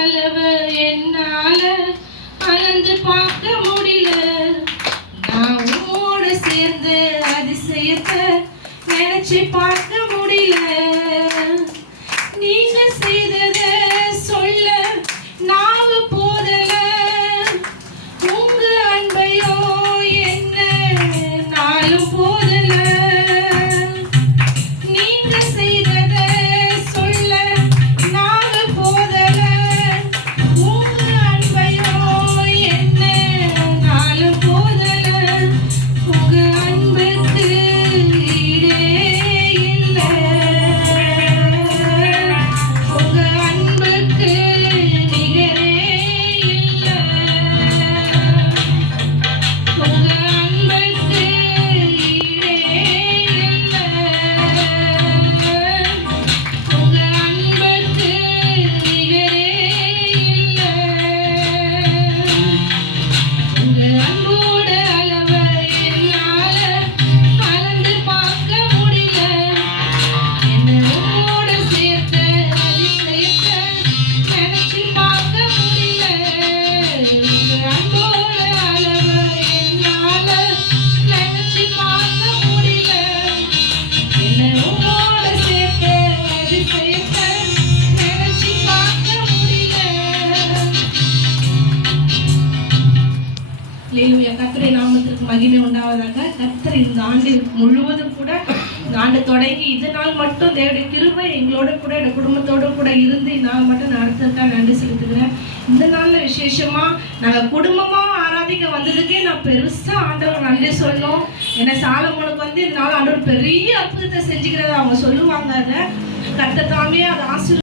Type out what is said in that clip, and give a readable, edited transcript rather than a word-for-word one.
அளவு என்னால அளந்து பார்க்க முடியல. நான் உன்னோட சேர்ந்து அதிசயத்தை நினைச்சு பார்க்க முடியல. நீங்க செய்தத சொல்ல நாவு போதல. உங்க அன்பையோ என்ன நாளும் போதல. நீங்க செய்தத சொல்ல நாவு போதல. உங்க அன்பையோ என்ன நாளும் போதல. உங்க அன்புக்கு ஈடே இல்லை. உங்க அன்புக்கு நிகரே இல்லை. உங்க அன்புக்கு ஈடே இல்லை. உங்க அன்புக்கு நிகரே இல்லை. உங்க அன்போட அளவை என்னால அளந்து பார்க்க முடியல. என்னை உன்னோட சேர்த்த அதிசயத்தை நினைச்சு பார்க்க முடியல. உங்க அன்போட அளவை என்னால நினைச்சு பார்க்க முடியல. என்னை உன்னோட சேர்த்த அதிசயத்தை நினைச்சு பார்க்க முடியல. அல்லேலூயா. கர்த்தருடைய நாமத்திற்கு மகிமை உண்டாவதாக. கர்த்தர் இந்த ஆண்டு முழுவதும் கூட இந்த ஆண்டு தொடங்கி இது நாள் மட்டும் தேவனுடைய கிருபை எங்களோட கூட என் குடும்பத்தோட கூட இருந்து இந்த நாள் மட்டும் நடத்துறதுக்காக நன்றி செலுத்துகிறேன். இந்த நாள்ல விசேஷமா நாங்கள் குடும்பமா ஆராதிக்க வந்ததுக்கே நான் பெருசா ஆண்டவர் நன்றி சொல்லணும். ஏன்னா சாலமோனுக்கு இந்த நாள் ஆண்டவர் பெரிய அற்புதத்தை செஞ்சுக்கிறத அவங்க சொல்லுவாங்க. அதை கர்த்தர் தாமே அதை